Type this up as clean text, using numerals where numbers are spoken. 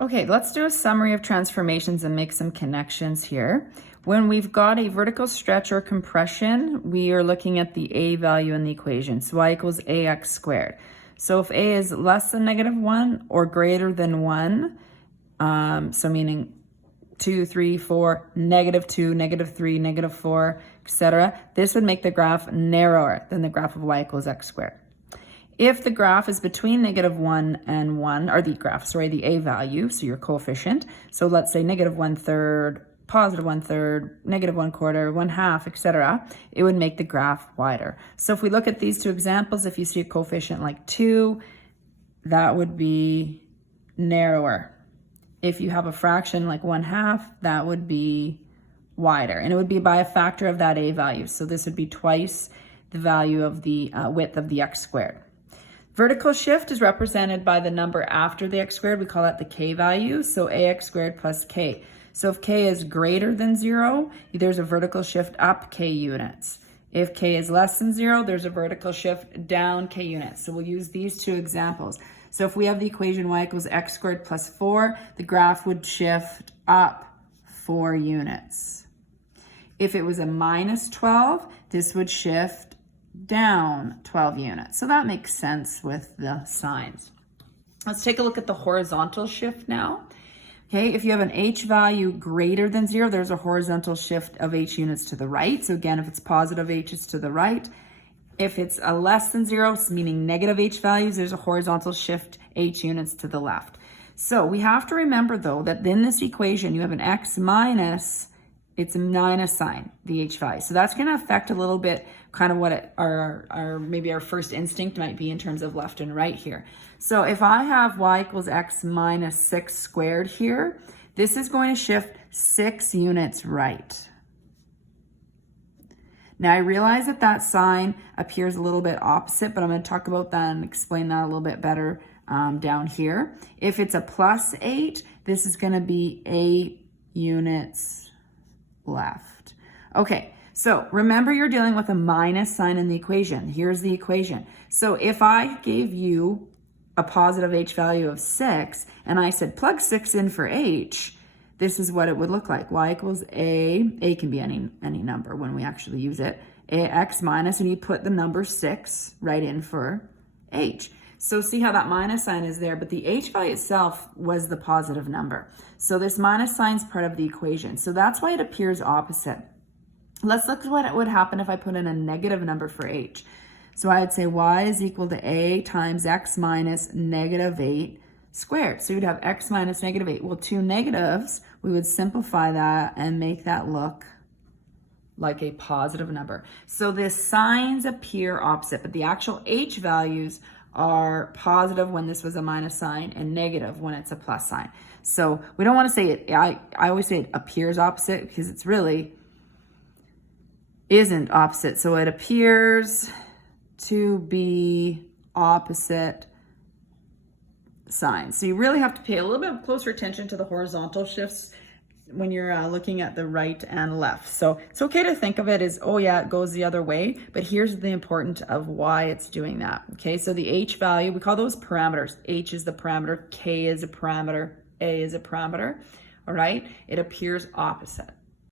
Okay, let's do a summary of transformations and make some connections here. When we've got a vertical stretch or compression, we are looking at the a value in the equation. So y equals ax squared. So if a is less than -1 or greater than 1, so meaning 2, 3, 4, -2, -3, -4, etc., this would make the graph narrower than the graph of y equals x squared. If the graph is between -1 and 1, or the a value, so your coefficient, so let's say -1/3, +1/3, -1/4, 1/2, etc., it would make the graph wider. So if we look at these two examples, if you see a coefficient like 2, that would be narrower. If you have a fraction like 1/2, that would be wider, and it would be by a factor of that a value. So this would be twice the value of the width of the x squared. Vertical shift is represented by the number after the x squared. We call that the k value, so ax squared plus k. So if k is greater than 0, there's a vertical shift up k units. If k is less than 0, there's a vertical shift down k units. So we'll use these two examples. So if we have the equation y equals x squared plus 4, the graph would shift up 4 units. If it was a -12, this would shift down 12 units. So that makes sense with the signs. Let's take a look at the horizontal shift now. Okay, if you have an h value greater than 0, there's a horizontal shift of h units to the right. So again, if it's positive h, it's to the right. If it's a less than 0, meaning negative h values, there's a horizontal shift h units to the left. So we have to remember, though, that in this equation, you have an x minus, it's a minus sign, the h value. So that's going to affect a little bit kind of what maybe our first instinct might be in terms of left and right here. So if I have y equals x minus 6 squared here, this is going to shift 6 units right. Now I realize that that sign appears a little bit opposite, but I'm going to talk about that and explain that a little bit better down here. If it's a plus 8, this is going to be 8 units left. Okay, so remember you're dealing with a minus sign in the equation. Here's the equation. So if I gave you a positive h value of 6 and I said plug 6 in for h, this is what it would look like. Y equals a can be any number when we actually use it, ax minus, and you put the number 6 right in for h. So see how that minus sign is there, but the h value itself was the positive number. So this minus sign is part of the equation. So that's why it appears opposite. Let's look at what would happen if I put in a negative number for h. So I would say y is equal to a times x minus -8 squared. So you'd have x minus -8. Well, two negatives, we would simplify that and make that look like a positive number. So the signs appear opposite, but the actual h values are positive when this was a minus sign and negative when it's a plus sign. So we don't want to say it, I always say it appears opposite because it's really isn't opposite. So it appears to be opposite signs. So you really have to pay a little bit closer attention to the horizontal shifts when you're looking at the right and left. So it's okay to think of it as, oh yeah, it goes the other way, but here's the importance of why it's doing that. Okay, so the h value, we call those parameters. H is the parameter, k is a parameter, a is a parameter, all right? It appears opposite.